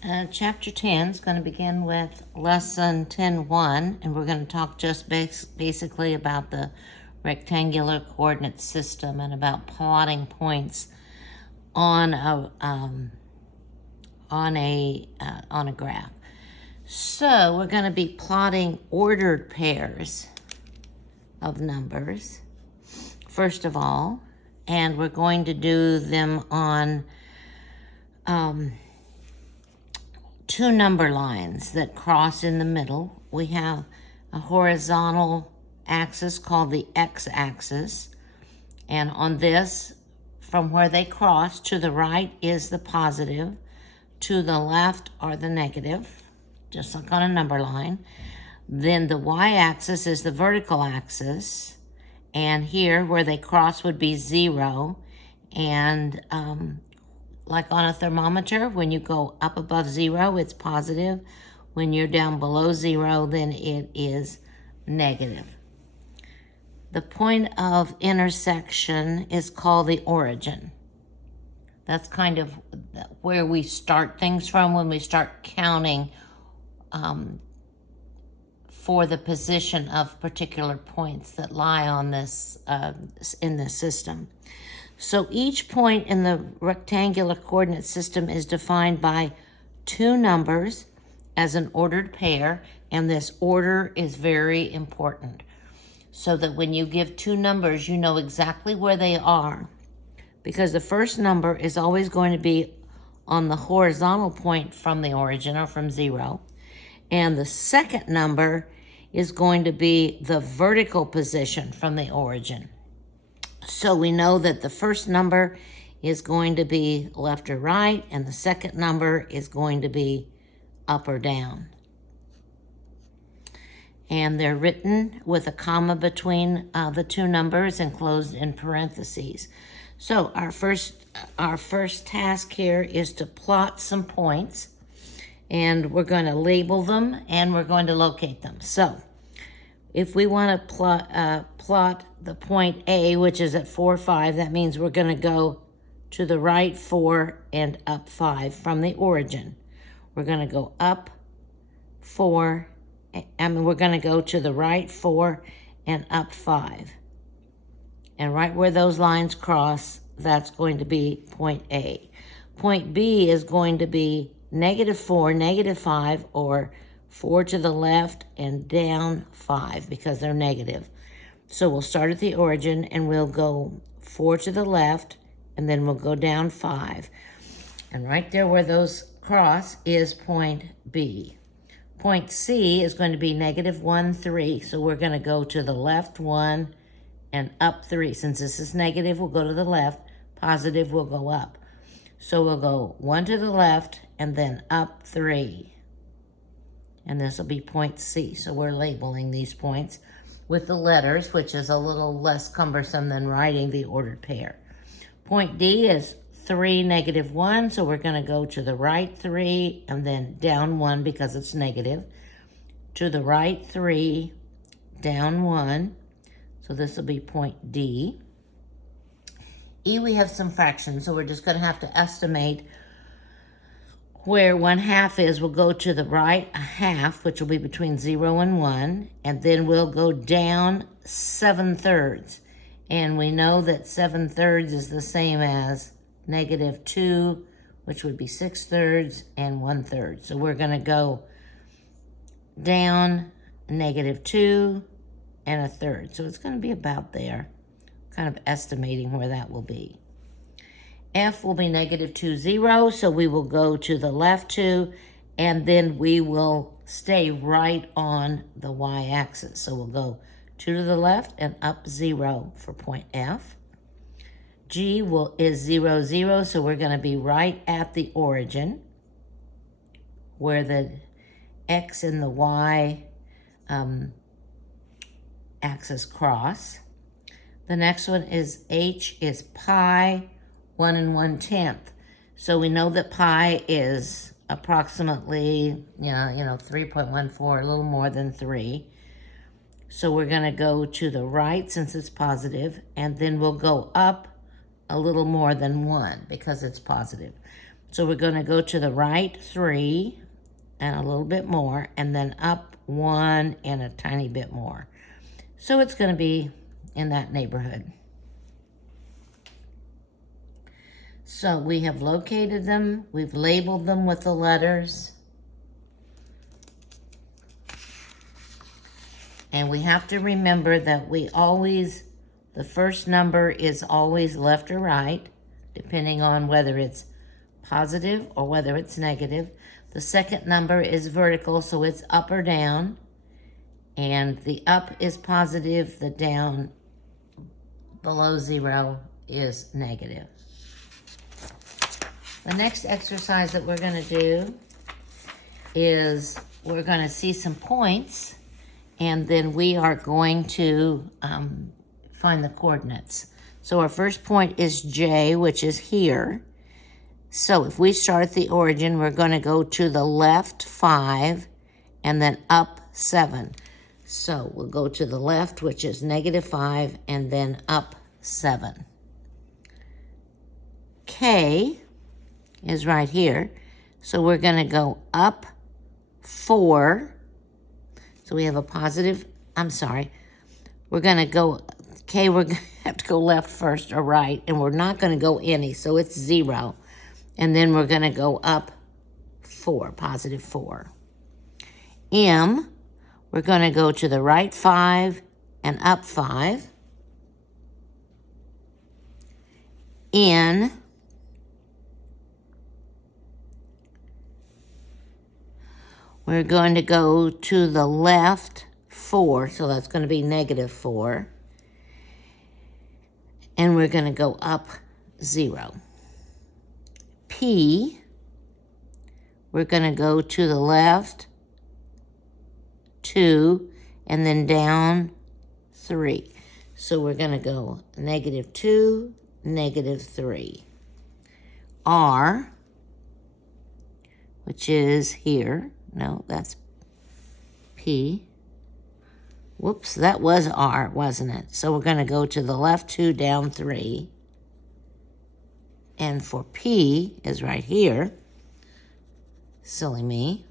Chapter 10 is going to begin with Lesson 10.1, and we're going to talk just basically about the rectangular coordinate system and about plotting points on a graph. So we're going to be plotting ordered pairs of numbers, first of all, and we're going to do them on two number lines that cross in the middle. We have a horizontal axis called the x-axis, and on this, from where they cross, to the right is the positive, to the left are the negative, just like on a number line. Then the y-axis is the vertical axis, and here where they cross would be 0, and like on a thermometer, when you go up above 0, it's positive. When you're down below 0, then it is negative. The point of intersection is called the origin. That's kind of where we start things from when we start counting for the position of particular points that lie on this in this system. So each point in the rectangular coordinate system is defined by two numbers as an ordered pair, and this order is very important so that when you give two numbers, you know exactly where they are, because the first number is always going to be on the horizontal point from the origin, or from 0, and the second number is going to be the vertical position from the origin. So we know that the first number is going to be left or right, and the second number is going to be up or down. And they're written with a comma between the two numbers and closed in parentheses. So our first task here is to plot some points, and we're going to label them and we're going to locate them. So if we want to plot the point A, which is at 4, 5, that means we're going to go to the right 4 and up 5 from the origin. We're going to go up 4, we're going to go to the right 4 and up 5. And right where those lines cross, that's going to be point A. Point B is going to be -4, -5, or 4 to the left and down 5 because they're negative. So we'll start at the origin and we'll go 4 to the left and then we'll go down 5. And right there where those cross is point B. Point C is going to be -1, 3. So we're going to go to the left 1 and up 3. Since this is negative, we'll go to the left. Positive, we'll go up. So we'll go 1 to the left and then up 3. And this will be point C. So we're labeling these points with the letters, which is a little less cumbersome than writing the ordered pair. Point D is 3, -1, so we're going to go to the right 3 and then down 1 because it's negative. To the right 3, down 1, so this will be point D. E, we have some fractions, so we're just going to have to estimate where 1/2 is. We'll go to the right 1/2, which will be between 0 and 1, and then we'll go down 7/3. And we know that 7/3 is the same as -2, which would be 6/3, and 1/3. So we're going to go down -2 and 1/3. So it's going to be about there, kind of estimating where that will be. F will be -2, 0, so we will go to the left 2, and then we will stay right on the y-axis. So we'll go 2 to the left and up 0 for point F. G is 0, 0, so we're going to be right at the origin where the X and the Y axis cross. The next one is H is pi 1 1/10. So we know that pi is approximately, 3.14, a little more than 3. So we're going to go to the right since it's positive, and then we'll go up a little more than 1 because it's positive. So we're going to go to the right 3 and a little bit more, and then up 1 and a tiny bit more. So it's going to be in that neighborhood. So we have located them. We've labeled them with the letters. And we have to remember that the first number is always left or right, depending on whether it's positive or whether it's negative. The second number is vertical, so it's up or down. And the up is positive, the down below 0 is negative. The next exercise that we're going to do is we're going to see some points, and then we are going to find the coordinates. So our first point is J, which is here. So if we start at the origin, we're going to go to the left 5 and then up 7. So we'll go to the left, which is -5, and then up 7. K is right here. So we're going to go up 4. So we have a positive, we're going to go, K, we're going to have to go left first or right, and we're not going to go any, so it's 0. And then we're going to go up 4, positive 4. M, we're going to go to the right 5 and up 5. N, we're going to go to the left 4, so that's going to be -4. And we're going to go up 0. P, we're going to go to the left 2 and then down 3. So we're going to go -2, -3. R, which is here. No, that's P. Whoops, that was R, wasn't it? So we're going to go to the left 2, down 3. And for P is right here. Silly me.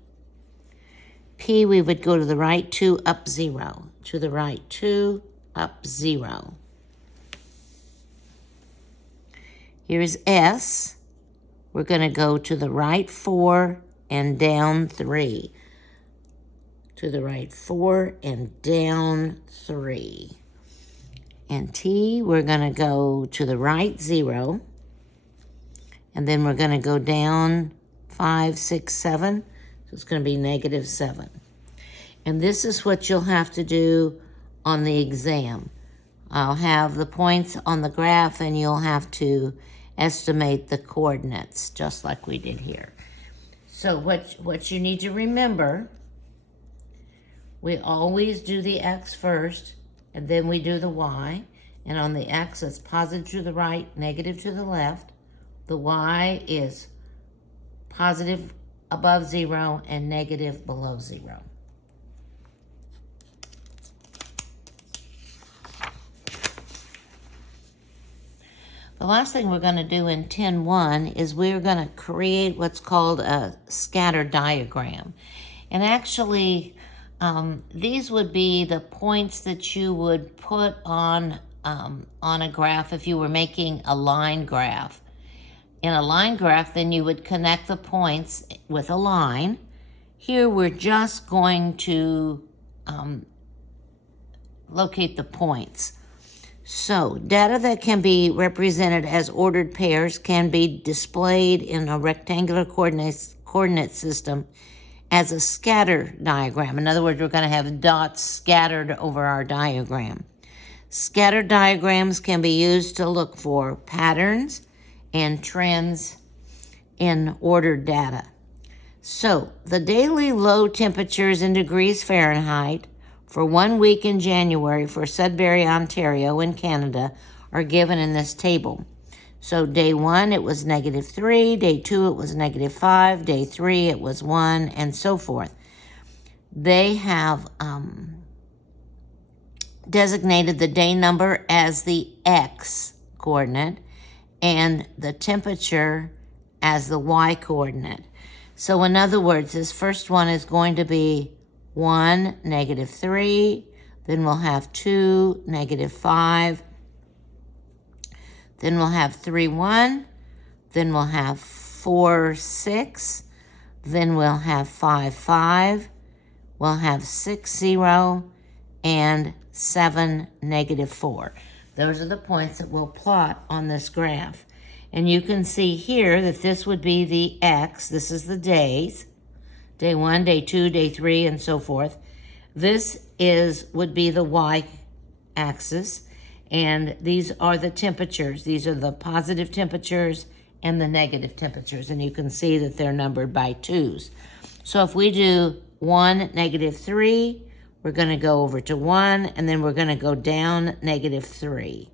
P, we would go to the right 2, up 0. To the right 2, up 0. Here's S. We're going to go to the right 4 and down 3. To the right 4 and down 3. And T, we're going to go to the right 0. And then we're going to go down 5, 6, 7. So it's going to be -7. And this is what you'll have to do on the exam. I'll have the points on the graph, and you'll have to estimate the coordinates, just like we did here. So what you need to remember, we always do the X first, and then we do the Y. And on the X, it's positive to the right, negative to the left. The Y is positive above 0 and negative below 0. The last thing we're going to do in 10.1 is we're going to create what's called a scatter diagram. And actually, these would be the points that you would put on a graph if you were making a line graph. In a line graph, then you would connect the points with a line. Here, we're just going to locate the points. So, data that can be represented as ordered pairs can be displayed in a rectangular coordinate system as a scatter diagram. In other words, we're going to have dots scattered over our diagram. Scatter diagrams can be used to look for patterns and trends in ordered data. So, the daily low temperatures in degrees Fahrenheit for 1 week in January for Sudbury, Ontario in Canada are given in this table. So day 1, it was -3, day 2, it was -5, day 3, it was 1, and so forth. They have designated the day number as the X coordinate and the temperature as the y coordinate. So in other words, this first one is going to be 1, -3, then we'll have 2, -5, then we'll have 3, 1, then we'll have 4, 6, then we'll have 5, 5, we'll have 6, 0, and 7, -4. Those are the points that we'll plot on this graph. And you can see here that this would be the X. This is the days. Day 1, day 2, day 3, and so forth. This would be the Y axis. And these are the temperatures. These are the positive temperatures and the negative temperatures. And you can see that they're numbered by 2s. So if we do 1, -3, we're going to go over to 1, and then we're going to go down -3.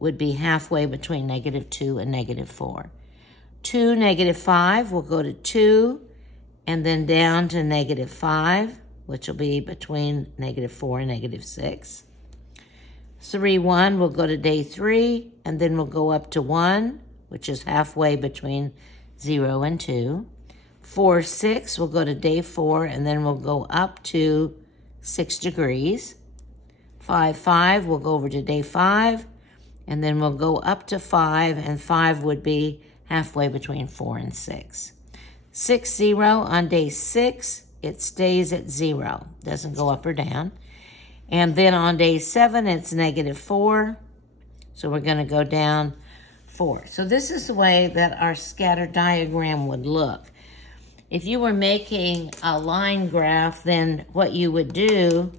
Would be halfway between -2 and -4. 2, -5 will go to 2, and then down to -5, which will be between -4 and -6. 3, 1 will go to day 3, and then we'll go up to 1, which is halfway between 0 and 2. 4, 6 will go to day 4, and then we'll go up to 6 degrees. 5, 5 will go over to day 5, and then we'll go up to 5, and 5 would be halfway between 4 and 6. 6, 0 on day 6, it stays at 0, doesn't go up or down. And then on day 7, it's -4, so we're going to go down 4. So this is the way that our scatter diagram would look. If you were making a line graph, then what you would do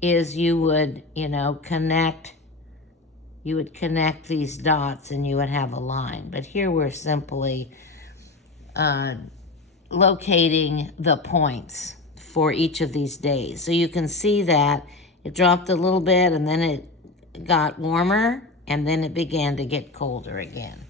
is you would, connect these dots and you would have a line. But here we're simply locating the points for each of these days. So you can see that it dropped a little bit, and then it got warmer, and then it began to get colder again.